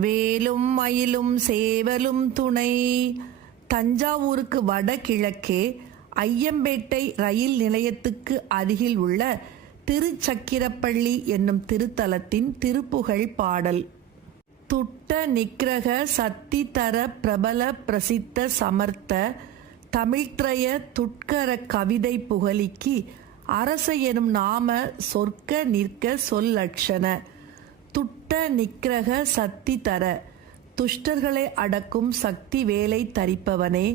வேலும் மயிலும் சேவலும் துணை. தஞ்சாவூருக்கு வடகிழக்கே ஐயம்பேட்டை ரயில் நிலையத்துக்கு அருகில் உள்ள திருச்சக்கிரப்பள்ளி என்னும் திருத்தலத்தின் திருப்புகழ் பாடல். துட்ட நிக்கிரக சத்தி தர பிரபல பிரசித்த சமர்த்த தமிழ்த்ரய துட்கர கவிதை புகழிக்கு அரச எனும் நாம சொற்க நிற்க சொல்லட்சண துட்ட நிக்கிரக சக்தி தர துஷ்டர்களை அடக்கும் சக்தி வேலை தரிப்பவனே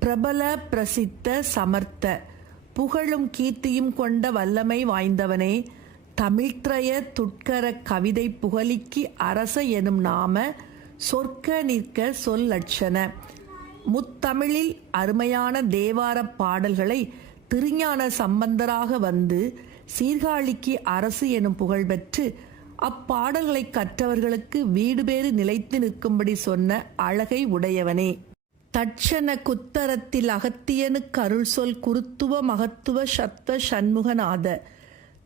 பிரபல பிரசித்த சமர்த்த புகழும் கீர்த்தியும் கொண்ட வல்லமை வாய்ந்தவனே தமிழ்த்ரய துட்கர கவிதை புகழிக்கு அரச எனும் நாம சொற்க நிற்க சொல்லட்சண முத்தமிழில் அருமையான தேவார பாடல்களை திருஞான சம்பந்தராக வந்து சீர்காழிக்கு அரசு எனும் புகழ் பெற்று அப்பாடல்களை கற்றவர்களுக்கு வீடு பேறு நிலைத்து நிற்கும்படி சொன்ன அழகை உடையவனே. தட்சண குத்தரத்தில் அகத்தியனுக்கு அருள் சொல் குருத்துவ மகத்துவ சத்த சண்முகநாத.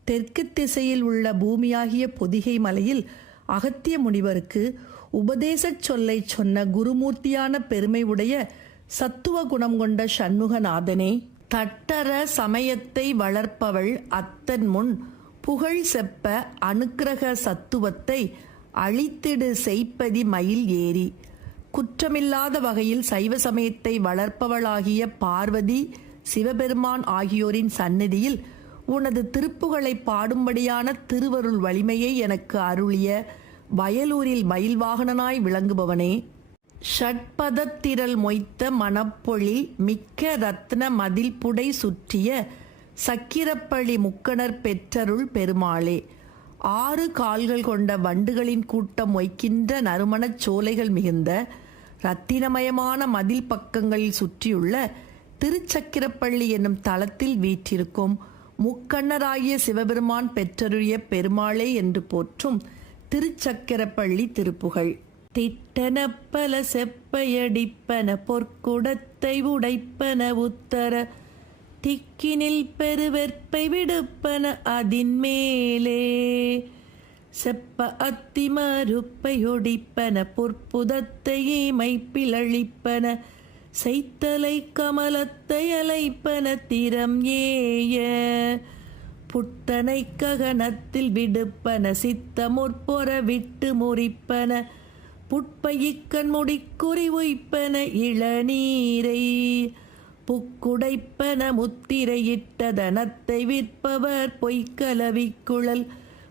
தெற்கு திசையில் உள்ள பூமியாகிய பொதிகை மலையில் அகத்திய முனிவருக்கு உபதேசச் சொல்லை சொன்ன குருமூர்த்தியான பெருமை உடைய சத்துவ குணம் கொண்ட சண்முகநாதனே. தட்டர சமயத்தை வளர்ப்பவள் அத்தன் முன் புகழ் செப்ப அனுக்கிரக சத்துவத்தை அழித்திடு செய்ப்பதி மயில் ஏறி. குற்றமில்லாத வகையில் சைவ சமயத்தை வளர்ப்பவளாகிய பார்வதி சிவபெருமான் ஆகியோரின் சந்நிதியில் உனது திருப்புகளை பாடும்படியான திருவருள் வலிமையை எனக்கு அருளிய வயலூரில் மயில்வாகனனாய் விளங்குபவனே. ஷட்பதத்திரல் மொய்த்த மணப்பொழி மிக்க ரத்ன மதில் புடை சுற்றிய சக்கிரப்பள்ளி முக்கணர் பெற்றருள் பெருமாளே. ஆறு கால்கள் கொண்ட வண்டுகளின் கூட்டம் ஒய்க்கின்ற நறுமணச் சோலைகள் மிகுந்த ரத்தினமயமான மதில் பக்கங்களில் சுற்றியுள்ள திருச்சக்கிரப்பள்ளி என்னும் தளத்தில் வீற்றிருக்கும் முக்கண்ணராகிய சிவபெருமான் பெற்றருளிய பெருமாளே என்று போற்றும் திருச்சக்கிரப்பள்ளி திருப்புகழ். திட்டன பல செப்பையடிப்பன பொற்குடத்தை உடைப்பன உத்தர திக்கினில் பெருவெற்பை விடுப்பன அதின் மேலே செப்ப அத்தி மறுப்பை ஒடிப்பன மைப்பிலழிப்பன செய்தலை கமலத்தை அலைப்பன திறம் ஏய. புத்தனை ககனத்தில் விடுப்பன சித்தமுற்பொற விட்டு முறிப்பன புட்பயிக்கண் முடிக்குறி உய்ப்பன இளநீரை. புக்குடைப்பன முத்திரையிட்டதனத்தை விற்பவர் பொய்க்கலவிக்குழல்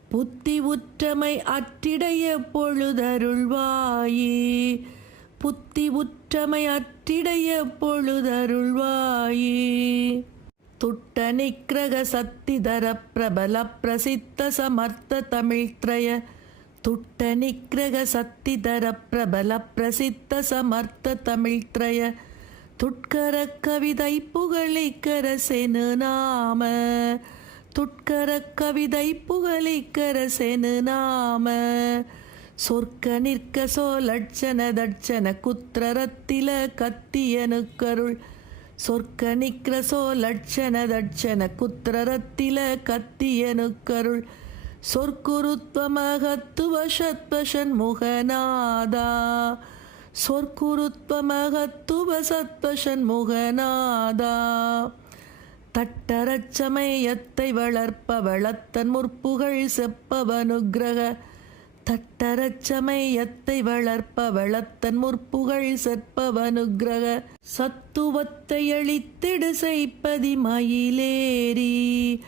புத்தி உற்றமை அற்றிடைய பொழுதருள்வாயே. புத்தி உற்றமை அற்றிடைய பொழுதருள்வாயே. துட்ட நிக்கிரக சத்திதர பிரபல பிரசித்த சமர்த்த தமிழ்த்ரய. துட்ட நிக்கிரக சத்திதர பிரபல பிரசித்த சமர்த்த தமிழ்த்ரய. துட்கர கவிதை புகழிக்கரசெனு நாம. துட்கர கவிதை புகழிக்கரசெனு நாம. சொர்க்க நிற்க சோலட்சண தட்சண குத்திரத்தில கத்தியனுக்கருள் சொர்க்க நிற்க சோலட்சண தட்சண குத்திரத்தில கத்தியனுக்கருள் சொற்குருத்வமகத்துவ சத்வஷன் முகநாதா சொற்குருத்வமகத்துவ சத்வசன்முகநாதா தட்டரச்சமயத்தை வளர்ப்ப வளத்தன் முற்புகழ் செப்பவனுகிரக தட்டரச்சமயத்தை வளர்ப்ப வளத்தன் முற்புகழ் செப்பவனுக்கிரக. சத்துவத்தை அழித்திடு செய்ப்பதி மயிலேறி.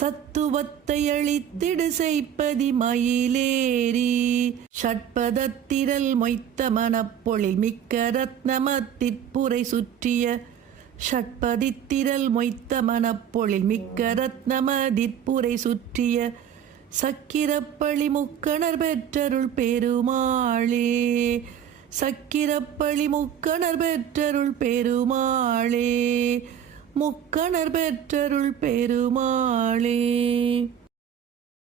சத்துவத்தை அழித்திடு செய்ப்பதி மயிலேறி. ஷட்பதத்திரல் மொய்த்த மனப்பொழில் மிக்க ரத்னமத்திற்புரை சுற்றிய ஷட்பதித்திரல் மொய்த்த மனப்பொழில் மிக்க ரத்னமதிற்புரை சுற்றிய சக்கிரப்பழி முக்கணர் பெற்றருள் பெருமாளே. சக்கிரப்பழி முக்கணர் பெற்றருள் பெருமாளே. முக்கணர் பெற்றருள் பெருமாளே.